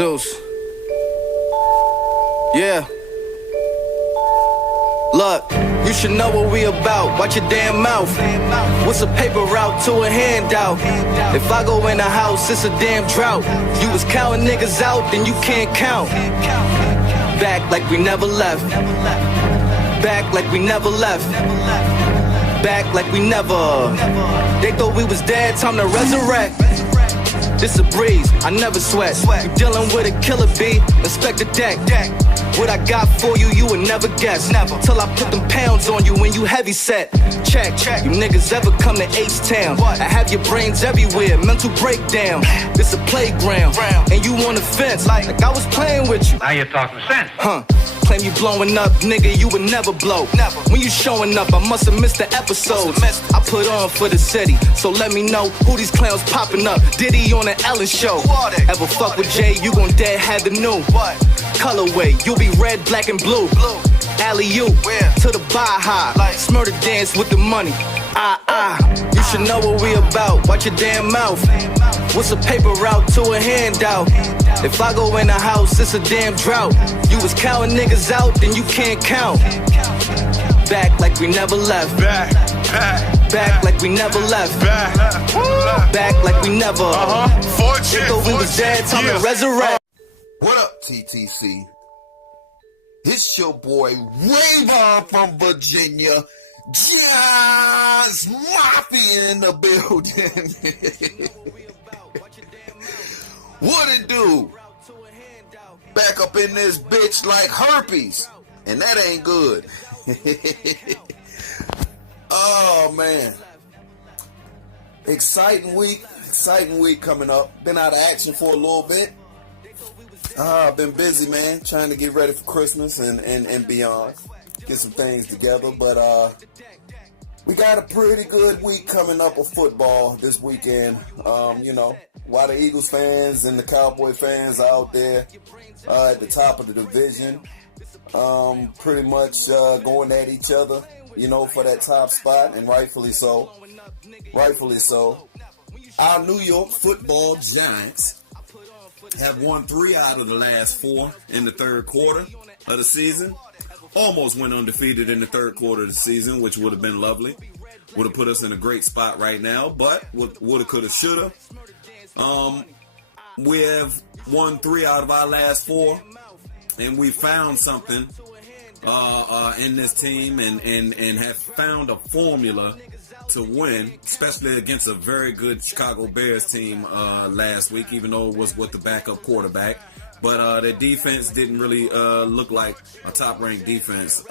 Zeus. Yeah. Look, you should know what we about. Watch your damn mouth. What's a paper route to a handout? If I go in the house, it's a damn drought. You was counting niggas out, then you can't count. Back like we never left. Back like we never left. Back like we never. They thought we was dead, time to resurrect. This a breeze, I never sweat. You dealing with a killer bee, inspect the deck. What I got for you, you would never guess. Till I put them pounds on you when you heavy set. Check, you niggas ever come to H-Town? I have your brains everywhere, mental breakdown. This a playground, and you on the fence, like I was playing with you. Now you're talking sense. Claim you blowing up, nigga, you would never blow. When you showing up, I must have missed the episodes. I put on for the city, so let me know who these clowns popping up. Diddy on the Ellen show. Ever fuck with Jay, you gon' dead have the new colorway. You'll be red, black, and blue. Alley-oop to the Baja. Smurder dance with the money. You should know what we about. Watch your damn mouth. What's a paper route to a handout? If I go in the house, it's a damn drought. You was counting niggas out, then you can't count. Back like we never left. Back like we never left. Back like we never. They thought we was dead, time to resurrect. What up, TTC? It's your boy Rayvon from Virginia. Just Mafia in the building. What it do? Back up in this bitch like herpes. And that ain't good. Oh, man. Exciting week coming up. Been out of action for a little bit. I've been busy, man, trying to get ready for Christmas and beyond. Get some things together, but we got a pretty good week coming up of football this weekend. You know, a lot of Eagles fans and the Cowboy fans out there at the top of the division, pretty much going at each other, you know, for that top spot, and rightfully so. Rightfully so. Our New York football Giants have won 3 out of the last 4 in the third quarter of the season. Almost went undefeated in the third quarter of the season, which would have been lovely. Would have put us in a great spot right now, but woulda, coulda, shoulda. We have won 3 out of our last 4, and we found something in this team and have found a formula to win, especially against a very good Chicago Bears team last week, even though it was with the backup quarterback. But their defense didn't really look like a top-ranked defense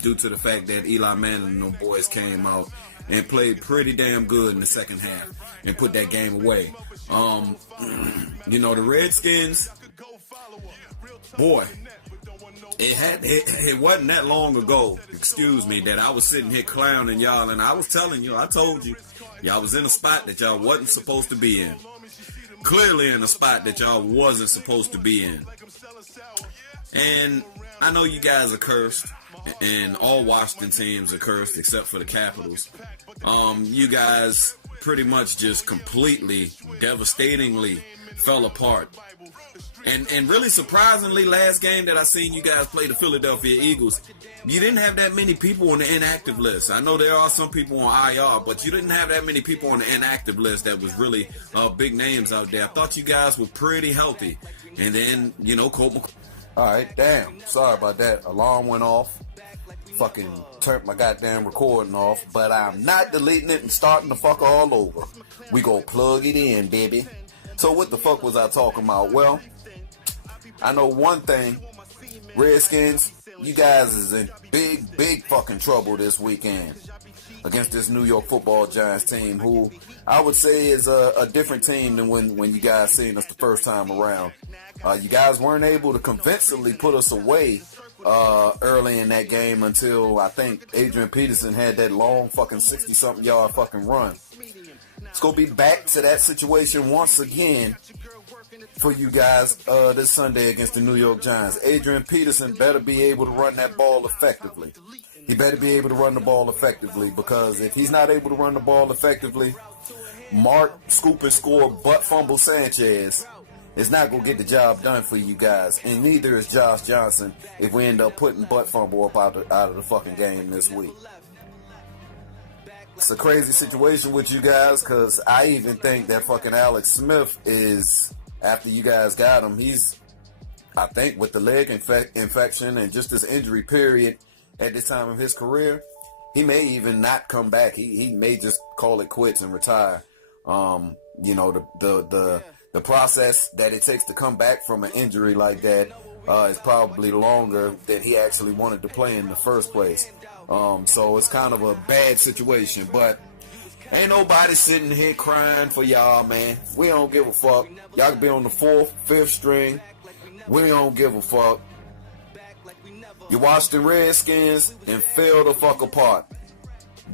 due to the fact that Eli Manning and them boys came out and played pretty damn good in the second half and put that game away. You know, the Redskins, boy, it wasn't that long ago, excuse me, that I was sitting here clowning y'all, and I was telling you, I told you, y'all was in a spot that y'all wasn't supposed to be in. Clearly in a spot that y'all wasn't supposed to be in. And I know you guys are cursed, and all Washington teams are cursed except for the Capitals. You guys pretty much just completely, devastatingly fell apart. And really surprisingly, last game that I seen you guys play the Philadelphia Eagles, you didn't have that many people on the inactive list. I know there are some people on IR, but you didn't have that many people on the inactive list that was really big names out there. I thought you guys were pretty healthy. And then, you know, Colt. All right, damn. Sorry about that. Alarm went off. Fucking turned my goddamn recording off. But I'm not deleting it and starting the fuck all over. We gon' plug it in, baby. So what the fuck was I talking about? Well, I know one thing. Redskins, you guys is in big fucking trouble this weekend against this New York football Giants team, who I would say is a different team than when you guys seen us the first time around. You guys weren't able to convincingly put us away early in that game until I think Adrian Peterson had that long fucking 60-something yard fucking run. It's going to be back to that situation once again for you guys this Sunday against the New York Giants. Adrian Peterson better be able to run that ball effectively. He better be able to run the ball effectively, because if he's not able to run the ball effectively, Mark Scoop and Score Butt Fumble Sanchez It's not going to get the job done for you guys. And neither is Josh Johnson if we end up putting butt fumble up out of the fucking game this week. It's a crazy situation with you guys, because I even think that fucking Alex Smith is, after you guys got him, he's, I think, with the leg infection and just this injury period at this time of his career, he may even not come back. He may just call it quits and retire. You know, the process that it takes to come back from an injury like that is probably longer than he actually wanted to play in the first place. So it's kind of a bad situation, but ain't nobody sitting here crying for y'all, man. We don't give a fuck. Y'all can be on the 4th, 5th string. We don't give a fuck. You Washington Redskins and fell the fuck apart.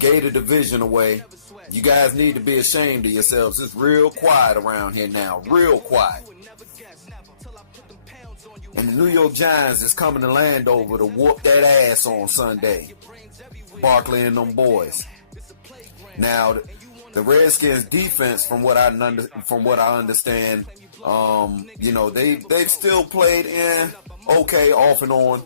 Gave the division away. You guys need to be ashamed of yourselves. It's real quiet around here now. Real quiet. And the New York Giants is coming to Landover to whoop that ass on Sunday. Barkley and them boys. Now, the Redskins defense, from what I understand, you know, they've still played in okay, off and on.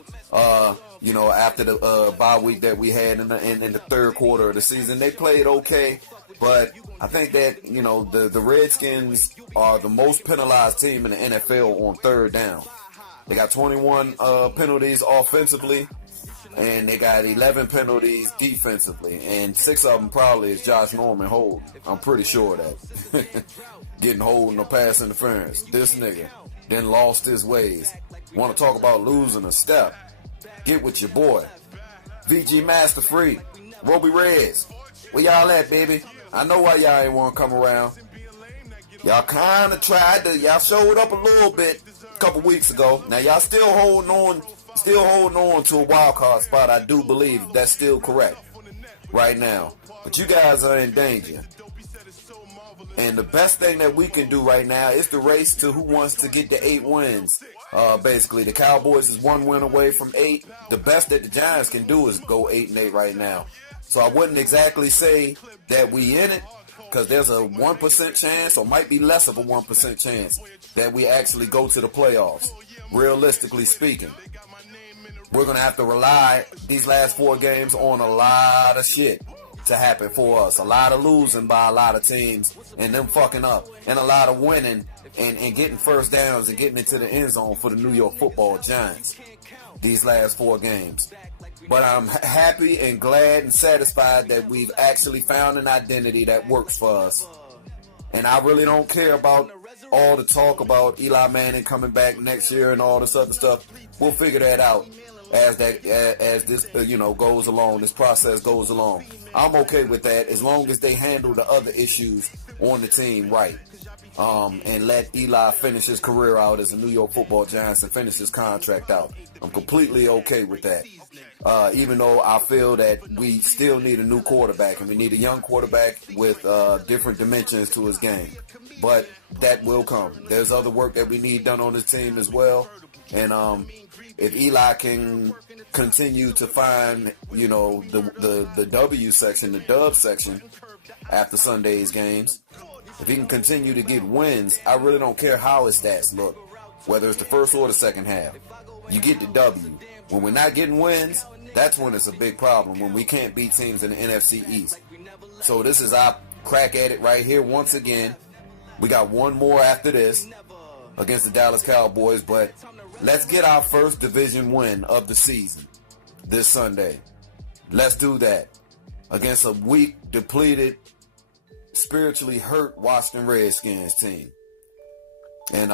You know, after the bye week that we had in the third quarter of the season, they played okay. But I think that, you know, the Redskins are the most penalized team in the NFL on third down. They got 21 penalties offensively, and they got 11 penalties defensively, and 6 of them probably is Josh Norman holding. I'm pretty sure of that. Getting holding or pass interference. This nigga then lost his ways. Want to talk about losing a step? Get with your boy. VG Master Free. Roby Reds. Where y'all at, baby? I know why y'all ain't want to come around. Y'all kind of tried to. Y'all showed up a little bit a couple weeks ago. Now y'all still holding on to a wild card spot. I do believe that's still correct right now. But you guys are in danger. And the best thing that we can do right now is the race to who wants to get the 8 wins. Basically, the Cowboys is 1 win away from 8. The best that the Giants can do is go 8-8 right now. So I wouldn't exactly say that we in it, because there's a 1% chance, or might be less of a 1% chance, that we actually go to the playoffs. Realistically speaking, we're going to have to rely these last 4 games on a lot of shit to happen for us. A lot of losing by a lot of teams and them fucking up, and a lot of winning and getting first downs and getting into the end zone for the New York Football Giants these last 4 games. But I'm happy and glad and satisfied that we've actually found an identity that works for us. And I really don't care about all the talk about Eli Manning coming back next year and all this other stuff. We'll figure that out as this goes along, this process goes along. I'm okay with that as long as they handle the other issues on the team right. And let Eli finish his career out as a New York Football Giants and finish his contract out. I'm completely okay with that. Even though I feel that we still need a new quarterback, and we need a young quarterback with different dimensions to his game. But that will come. There's other work that we need done on this team as well. And if Eli can continue to find, you know, the W section, the dub section after Sunday's games, if he can continue to get wins, I really don't care how his stats look, whether it's the first or the second half. You get the W. When we're not getting wins, that's when it's a big problem, when we can't beat teams in the NFC East. So this is our crack at it right here once again. We got one more after this against the Dallas Cowboys, but let's get our first division win of the season this Sunday. Let's do that against a weak, depleted, spiritually hurt Washington Redskins team. And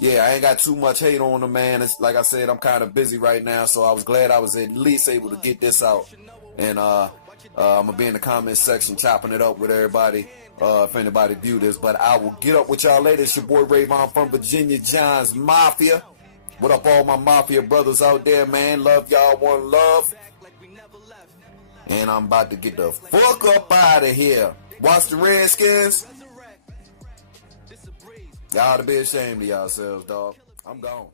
yeah, I ain't got too much hate on them, man. It's, like I said, I'm kind of busy right now, so I was glad I was at least able to get this out. And I'm going to be in the comments section chopping it up with everybody if anybody view this. But I will get up with y'all later. It's your boy Rayvon from Virginia John's Mafia. What up, all my Mafia brothers out there, man? Love y'all, one love. And I'm about to get the fuck up out of here. Watch the Redskins. Y'all ought to be ashamed of yourselves, dog. I'm gone.